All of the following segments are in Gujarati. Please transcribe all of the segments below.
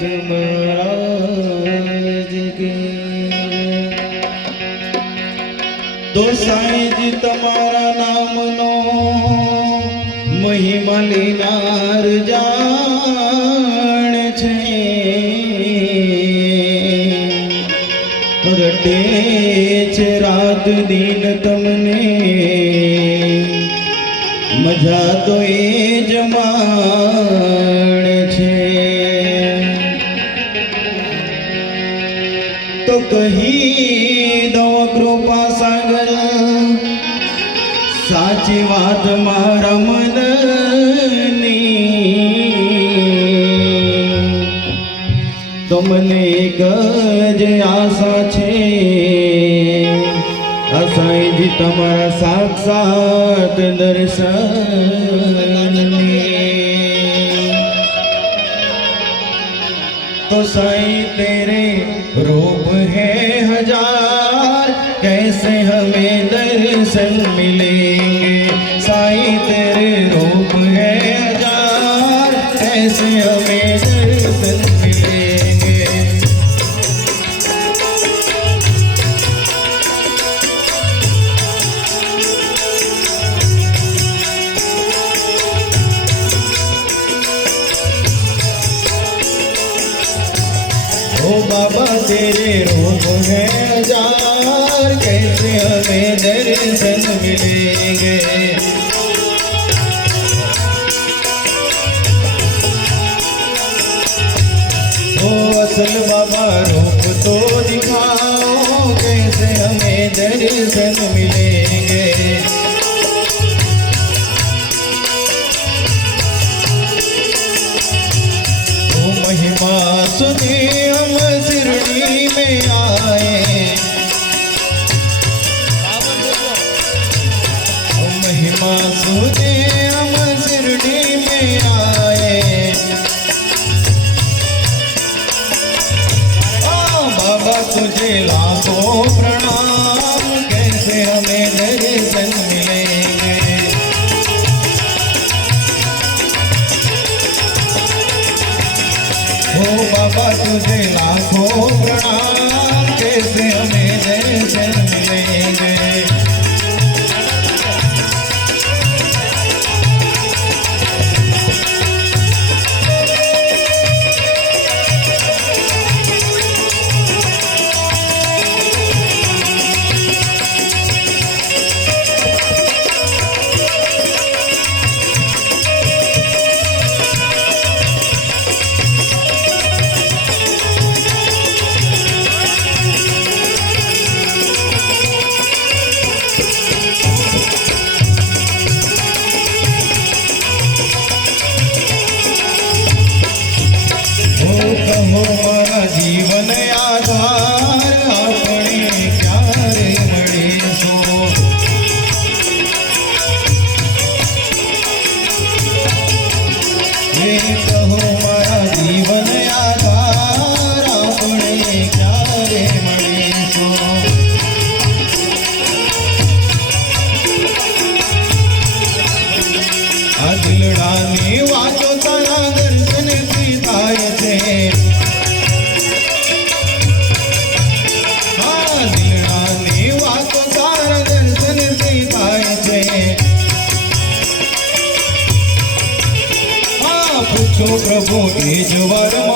નાથ મહારાજ કે તો સાંઈજી તમારા નામનો મહિમા લીનાર જાણ છે. રટે છે રાત દિન તમને. મજા તો એ જ કહી દો કૃપા સાગર. સાચી વાત મારા મનની. તમને એક જ આશા છે. સાંઈજી તમારા સાક્ષાત દર્શન તો સાઈ તેરે રો है हजार कैसे हमें दर्शन मिलेंगे बाबा तेरे रूप है, हज़ार कैसे हमें दर्शन मिलेंगे? ओ असल बाबा रूप तो दिखाओ, कैसे हमें दर्शन मिलेंगे? પૂછો પ્રભુ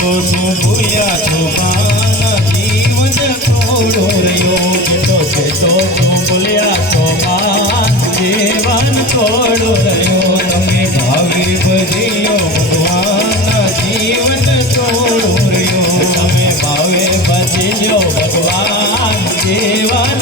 ગોઠું ભૂયા છોબાના જીવન થોડો રહ્યો. બેટો બેટો ભૂલ્યા છોબાન જીવન થોડો રહ્યો. તમે ભાવી બધિયો ભગવાન જીવન થોડો રહ્યો. તમે ભાવે બધિયો ભગવાન જીવન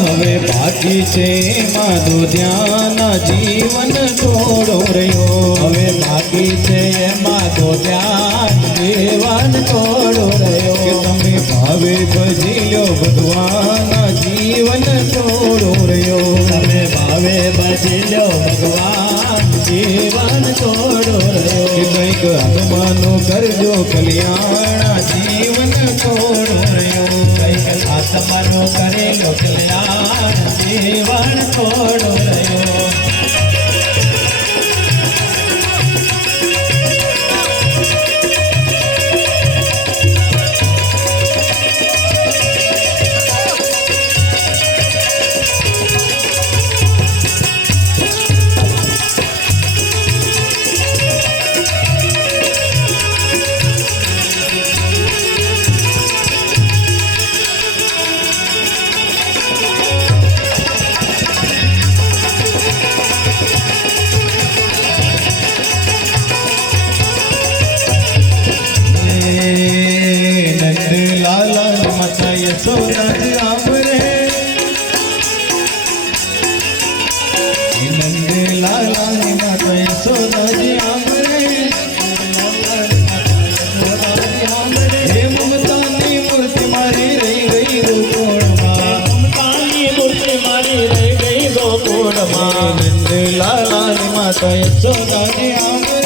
હવે બાકી છે મારું ધ્યાન, જીવન થોડો રહ્યો. હવે બાકી છે મારો ધ્યાન, જીવન થોડો રહ્યો. તમે ભાવે ભજી ભજીલો ભગવાન, જીવન થોડો રહ્યો. તમે ભાવે ભજીલો ભગવાન, જીવન થોડો રહ્યો. કંઈક અનુમાનો કરજો, કલ્યાણ, જીવન થોડો તમારો કરેલો કલ્યાણ જીવન થોડો રહ્યો. લાલા માતા યશોદા ને આવે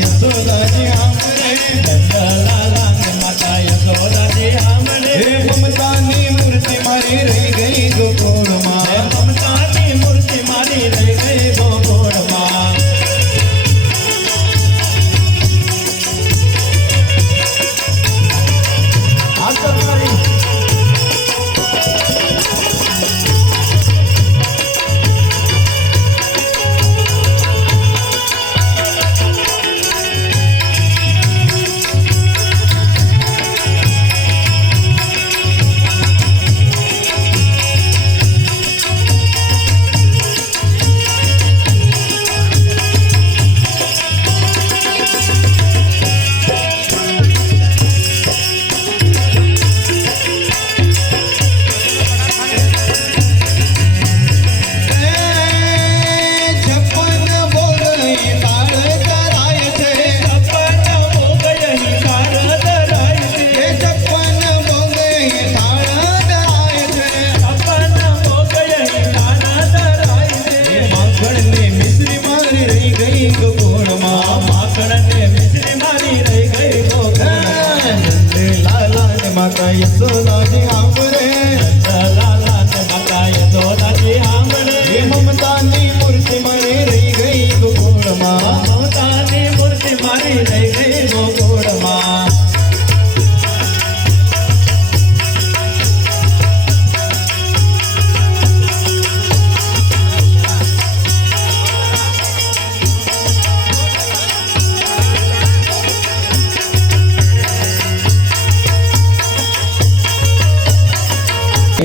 યશોદાજી આમરે લાલા માતા યશોદાજી આમરે મમતા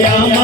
yeah.